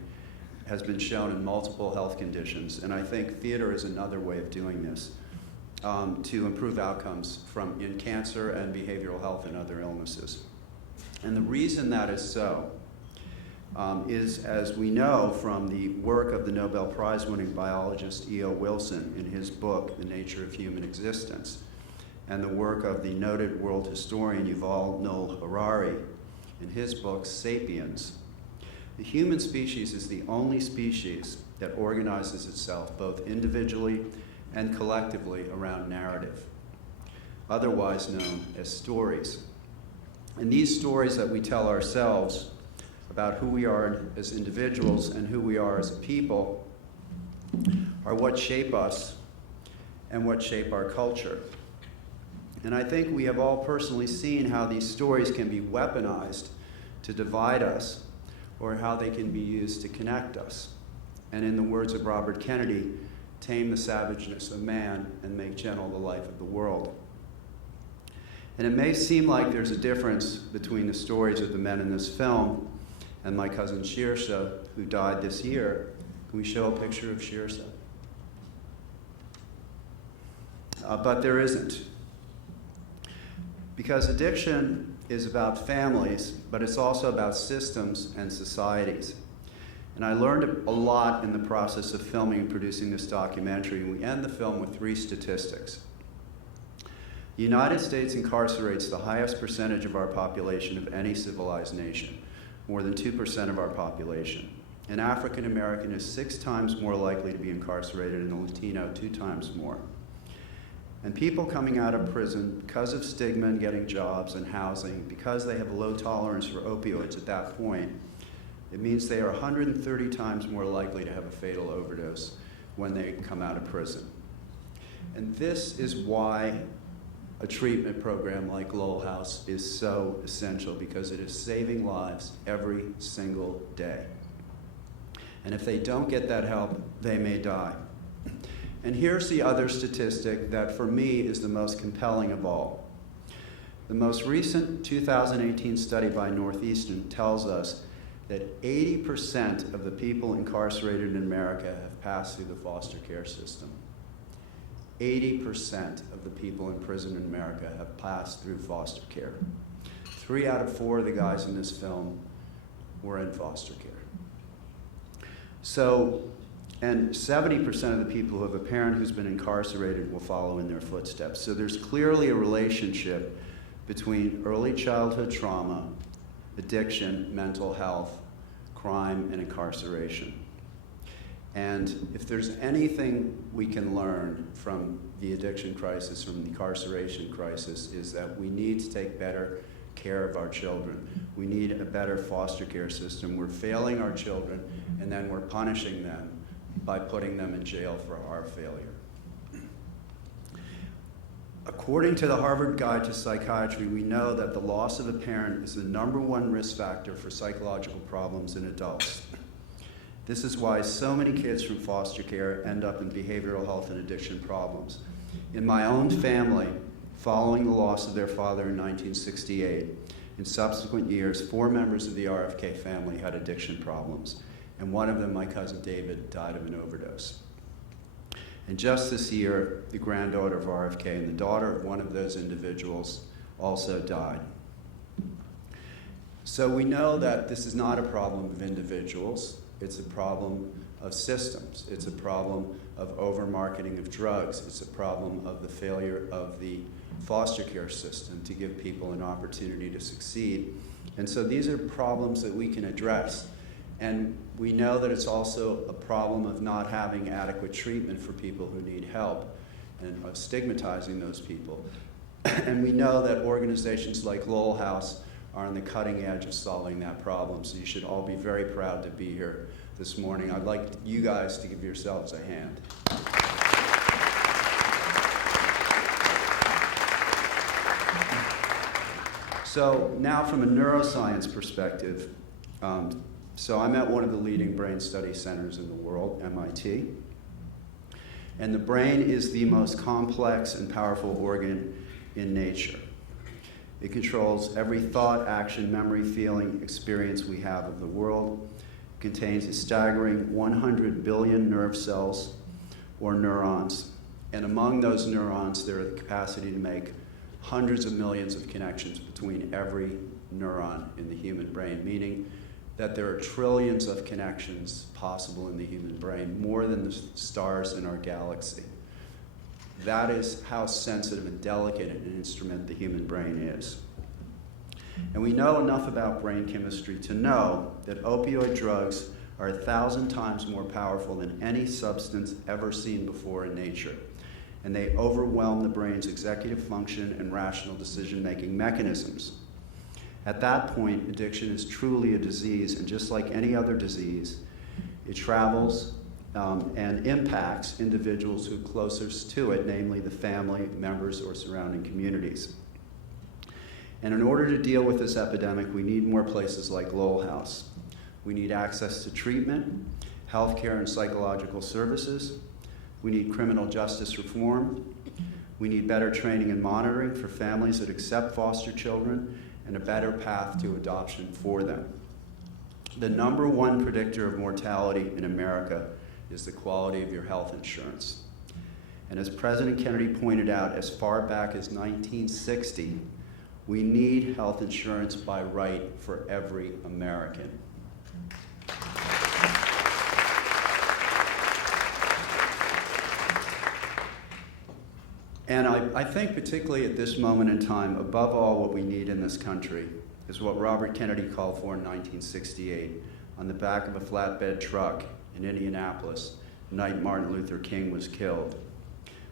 has been shown in multiple health conditions, and I think theater is another way of doing this to improve outcomes in cancer and behavioral health and other illnesses. And the reason that is so is, as we know from the work of the Nobel Prize-winning biologist E.O. Wilson in his book, The Nature of Human Existence, and the work of the noted world historian Yuval Noah Harari in his book, Sapiens, the human species is the only species that organizes itself both individually and collectively around narrative, otherwise known as stories. And these stories that we tell ourselves about who we are as individuals and who we are as a people are what shape us and what shape our culture. And I think we have all personally seen how these stories can be weaponized to divide us, or how they can be used to connect us. And in the words of Robert Kennedy, tame the savageness of man and make gentle the life of the world. And it may seem like there's a difference between the stories of the men in this film and my cousin Sheersa, who died this year. Can we show a picture of Sheersa? But there isn't. Because addiction is about families, but it's also about systems and societies. And I learned a lot in the process of filming and producing this documentary, and we end the film with 3 statistics. The United States incarcerates the highest percentage of our population of any civilized nation, more than 2% of our population. An African American is 6 times more likely to be incarcerated, and a Latino 2 times more. And people coming out of prison, because of stigma and getting jobs and housing, because they have a low tolerance for opioids at that point, it means they are 130 times more likely to have a fatal overdose when they come out of prison. And this is why a treatment program like Lowell House is so essential, because it is saving lives every single day. And if they don't get that help, they may die. And here's the other statistic that for me is the most compelling of all. The most recent 2018 study by Northeastern tells us that 80% of the people incarcerated in America have passed through the foster care system. 80% of the people in prison in America have passed through foster care. 3 out of 4 of the guys in this film were in foster care. So, and 70% of the people who have a parent who's been incarcerated will follow in their footsteps. So there's clearly a relationship between early childhood trauma, addiction, mental health, crime, and incarceration. And if there's anything we can learn from the addiction crisis, from the incarceration crisis, is that we need to take better care of our children. We need a better foster care system. We're failing our children, and then we're punishing them by putting them in jail for our failure. According to the Harvard Guide to Psychiatry, we know that the loss of a parent is the #1 risk factor for psychological problems in adults. This is why so many kids from foster care end up in behavioral health and addiction problems. In my own family, following the loss of their father in 1968, in subsequent years, 4 members of the RFK family had addiction problems, and one of them, my cousin David, died of an overdose. And just this year, the granddaughter of RFK and the daughter of one of those individuals also died. So we know that this is not a problem of individuals, it's a problem of systems. It's a problem of over-marketing of drugs. It's a problem of the failure of the foster care system to give people an opportunity to succeed. And so these are problems that we can address. And we know that it's also a problem of not having adequate treatment for people who need help and of stigmatizing those people. And we know that organizations like Lowell House are on the cutting edge of solving that problem. So you should all be very proud to be here this morning. I'd like you guys to give yourselves a hand. So now from a neuroscience perspective, so I'm at one of the leading brain study centers in the world, MIT. And the brain is the most complex and powerful organ in nature. It controls every thought, action, memory, feeling, experience we have of the world. It contains a staggering 100 billion nerve cells, or neurons. And among those neurons, there are the capacity to make hundreds of millions of connections between every neuron in the human brain, meaning that there are trillions of connections possible in the human brain, more than the stars in our galaxy. That is how sensitive and delicate an instrument the human brain is. And we know enough about brain chemistry to know that opioid drugs are 1,000 times more powerful than any substance ever seen before in nature. And they overwhelm the brain's executive function and rational decision-making mechanisms. At that point, addiction is truly a disease, and just like any other disease, it travels and impacts individuals who are closest to it, namely the family members or surrounding communities. And in order to deal with this epidemic, we need more places like Lowell House. We need access to treatment, healthcare and psychological services. We need criminal justice reform. We need better training and monitoring for families that accept foster children, and a better path to adoption for them. The #1 predictor of mortality in America is the quality of your health insurance. And as President Kennedy pointed out, as far back as 1960, we need health insurance by right for every American. And I think particularly at this moment in time, above all, what we need in this country is what Robert Kennedy called for in 1968 on the back of a flatbed truck in Indianapolis, the night Martin Luther King was killed.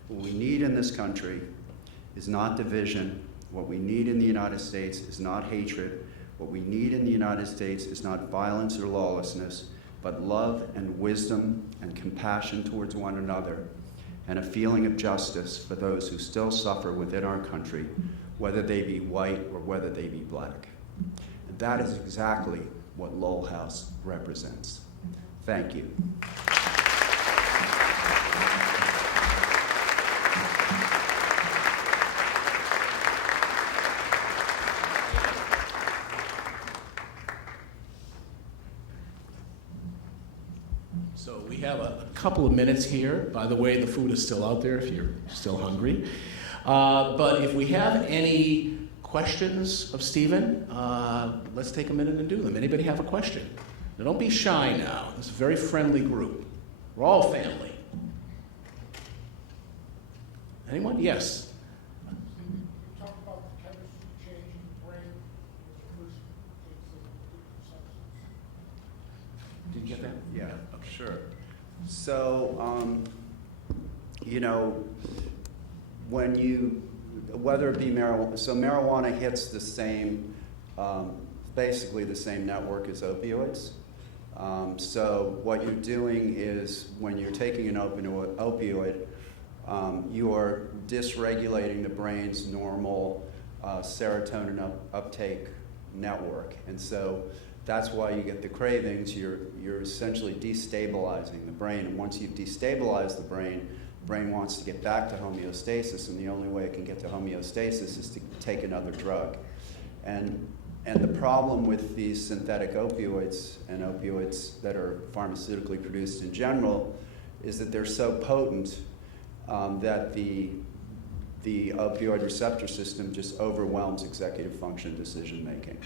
What we need in this country is not division. What we need in the United States is not hatred. What we need in the United States is not violence or lawlessness, but love and wisdom and compassion towards one another, and a feeling of justice for those who still suffer within our country, whether they be white or whether they be black. And that is exactly what Lowell House represents. Thank you. So we have a couple of minutes here. By the way, the food is still out there if you're still hungry. But if we have any questions of Stephen, let's take a minute and do them. Anybody have a question? Now, don't be shy now. It's a very friendly group. We're all family. Anyone? Yes. Did you get that? Yeah, sure. So, you know, when you, whether it be marijuana, so marijuana hits the same, basically the same network as opioids. So what you're doing is when you're taking an opioid, you are dysregulating the brain's normal serotonin uptake network. And so that's why you get the cravings. You're essentially destabilizing the brain. And once you've destabilized the brain wants to get back to homeostasis, and the only way it can get to homeostasis is to take another drug. And the problem with these synthetic opioids and opioids that are pharmaceutically produced in general is that they're so potent that the opioid receptor system just overwhelms executive function decision making.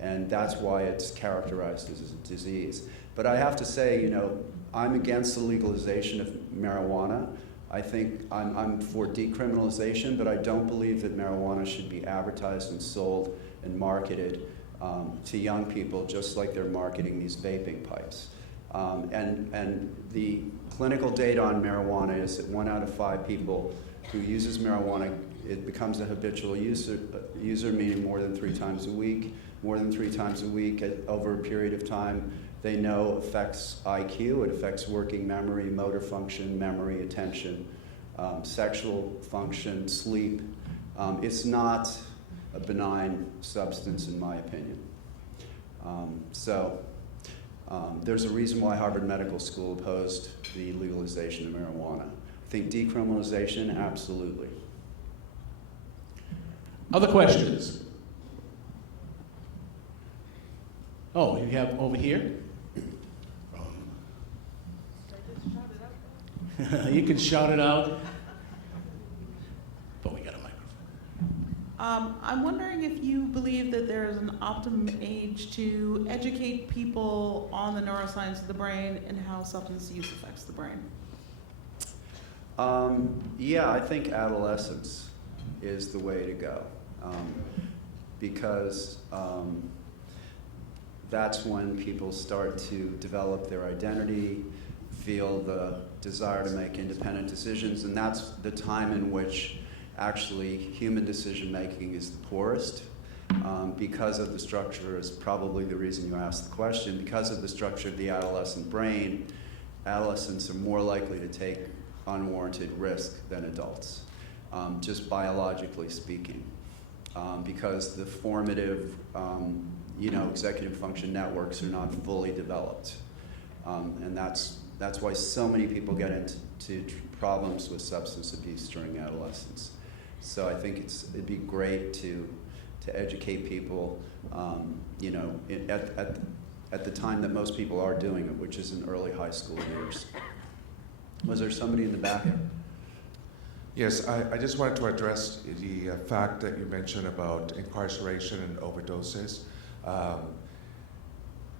And that's why it's characterized as a disease. But I have to say, you know, I'm against the legalization of marijuana. I think I'm for decriminalization, but I don't believe that marijuana should be advertised and sold and marketed to young people just like they're marketing these vaping pipes. And the clinical data on marijuana is that 1 out of 5 people who uses marijuana, it becomes a habitual user, meaning more than 3 times a week. More than 3 times a week over a period of time. They know affects IQ, it affects working memory, motor function, memory, attention, sexual function, sleep. It's not a benign substance in my opinion. There's a reason why Harvard Medical School opposed the legalization of marijuana. I think decriminalization, absolutely. Other questions? Oh, you have over here? You can shout it out. But we got a microphone. I'm wondering if you believe that there is an optimum age to educate people on the neuroscience of the brain and how substance use affects the brain. Yeah, I think adolescence is the way to go, because that's when people start to develop their identity, feel the desire to make independent decisions, and that's the time in which actually human decision making is the poorest. Because of the structure is probably the reason you asked the question. Because of the structure of the adolescent brain, adolescents are more likely to take unwarranted risk than adults, just biologically speaking, because the formative executive function networks are not fully developed. And that's why so many people get into problems with substance abuse during adolescence. So I think it'd be great to educate people, at the time that most people are doing it, which is in early high school years. Was there somebody in the back? Yes, I just wanted to address the fact that you mentioned about incarceration and overdoses.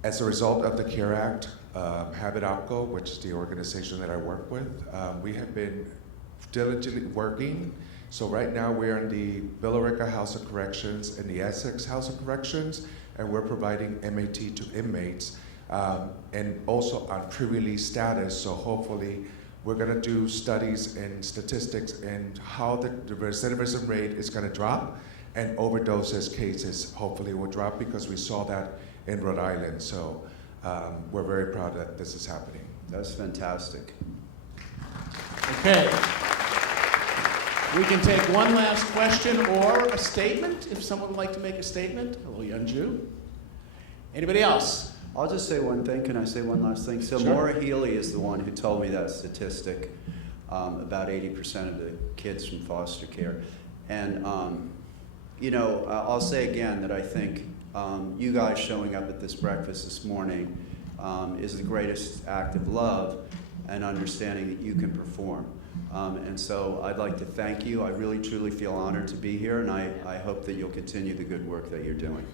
As a result of the CARE Act, Habit OPCO, which is the organization that I work with, we have been diligently working. So right now we're in the Billerica House of Corrections and the Essex House of Corrections, and we're providing MAT to inmates, and also on pre-release status. So hopefully we're going to do studies and statistics and how the recidivism rate is going to drop, and overdoses cases hopefully will drop, because we saw that in Rhode Island. So we're very proud that this is happening. That's fantastic. Okay. We can take one last question or a statement, if someone would like to make a statement. Hello, young Jew. Anybody else? I'll just say one thing. Can I say one last thing? So sure. Maura Healy is the one who told me that statistic, about 80% of the kids from foster care. And, I'll say again that I think you guys showing up at this breakfast this morning is the greatest act of love and understanding that you can perform. And so I'd like to thank you. I really, truly feel honored to be here, and I hope that you'll continue the good work that you're doing.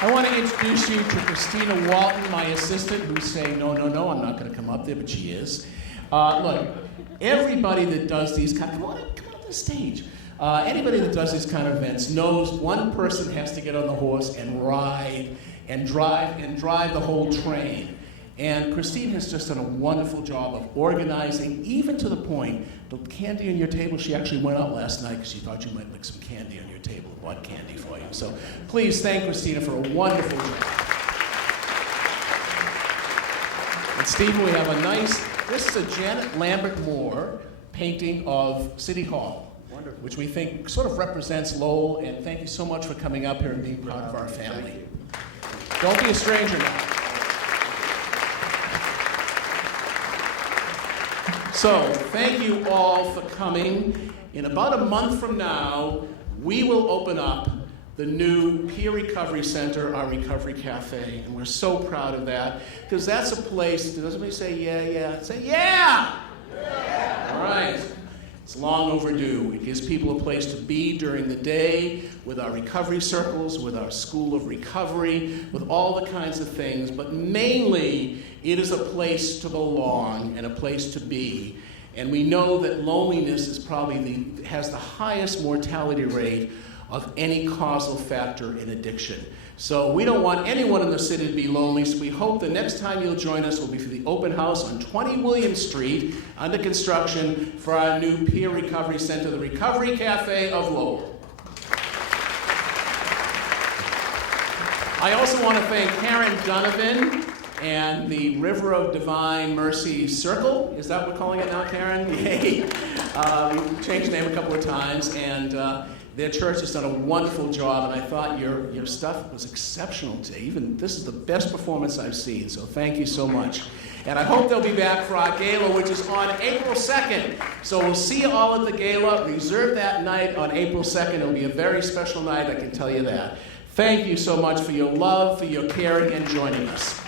I want to introduce you to Christina Walton, my assistant, who's saying, no, I'm not going to come up there, but she is. Look, everybody that does these come on the stage. Anybody that does these kind of events knows one person has to get on the horse and ride and drive the whole train. And Christine has just done a wonderful job of organizing, even to the point, the candy on your table, she actually went out last night because she thought you might like some candy on your table and bought candy for you. So please thank Christina for a wonderful job. And Stephen, we have this is a Janet Lambert Moore painting of City Hall, wonderful, which we think sort of represents Lowell, and thank you so much for coming up here and being part of our family. Don't be a stranger now. So, thank you all for coming. In about a month from now, we will open up the new Peer Recovery Center, our Recovery Cafe, and we're so proud of that, because that's a place, does somebody say yeah? Say yeah! Yeah! All right. It's long overdue. It gives people a place to be during the day with our recovery circles, with our School of Recovery, with all the kinds of things, but mainly it is a place to belong and a place to be. And we know that loneliness is probably has the highest mortality rate of any causal factor in addiction. So we don't want anyone in the city to be lonely, so we hope the next time you'll join us will be for the open house on 20 William Street, under construction, for our new Peer Recovery Center, the Recovery Cafe of Lowell. I also want to thank Karen Donovan and the River of Divine Mercy Circle. Is that what we're calling it now, Karen? Yay. We changed the name a couple of times. And Their church has done a wonderful job, and I thought your stuff was exceptional today. Even this is the best performance I've seen, so thank you so much. And I hope they'll be back for our gala, which is on April 2nd. So we'll see you all at the gala. Reserve that night on April 2nd. It'll be a very special night, I can tell you that. Thank you so much for your love, for your caring, and joining us.